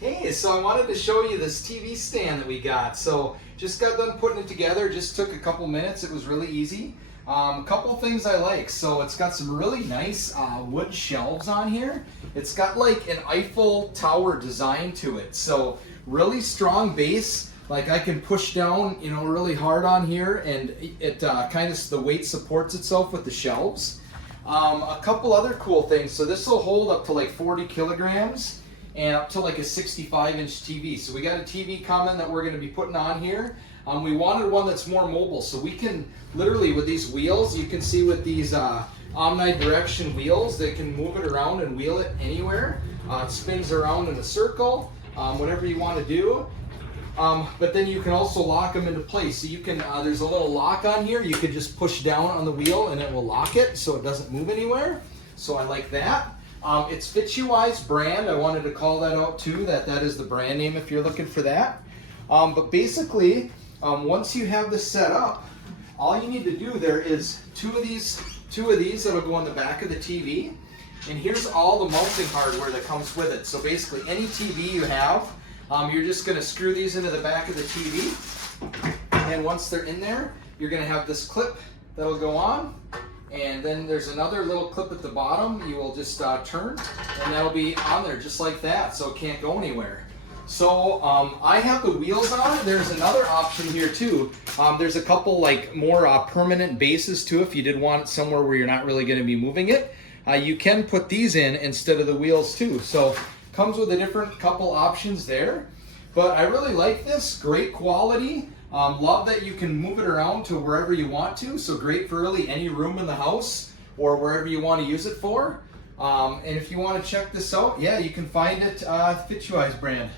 Hey, so I wanted to show you this TV stand that we got. So just got done putting it together, just took a couple minutes. It was really easy. A couple things I like. So it's got some really nice wood shelves on here. It's got like an Eiffel Tower design to it. So really strong base. Like I can push down, really hard on here, and it kind of, the weight supports itself with the shelves. A couple other cool things. So this will hold up to like 40 kilograms. And up to like a 65-inch TV. So we got a TV coming that we're going to be putting on here. We wanted one that's more mobile, so we can literally, with these wheels, you can see with these omnidirection wheels, they can move it around and wheel it anywhere. It spins around in a circle, whatever you want to do. But then you can also lock them into place. So you can, there's a little lock on here. You could just push down on the wheel and it will lock it so it doesn't move anywhere. So I like that. It's Fit-You-Wise brand. I wanted to call that out too, that is the brand name if you're looking for that. But basically, once you have this set up, all you need to do there is two of these that'll go on the back of the TV. And here's all the mounting hardware that comes with it. So basically any TV you have, you're just going to screw these into the back of the TV. And once they're in there, you're going to have this clip that'll go on. And then there's another little clip at the bottom you will just turn, and that'll be on there just like that, so it can't go anywhere. So I have the wheels on. There's another option here too. There's a couple like more permanent bases too if you did want it somewhere where you're not really going to be moving it. You can put these in instead of the wheels too. So comes with a different couple options there. But I really like this, great quality. Love that you can move it around to wherever you want to, so great for really any room in the house or wherever you want to use it for. And if you want to check this out, yeah, you can find it Fit-You-Wise brand.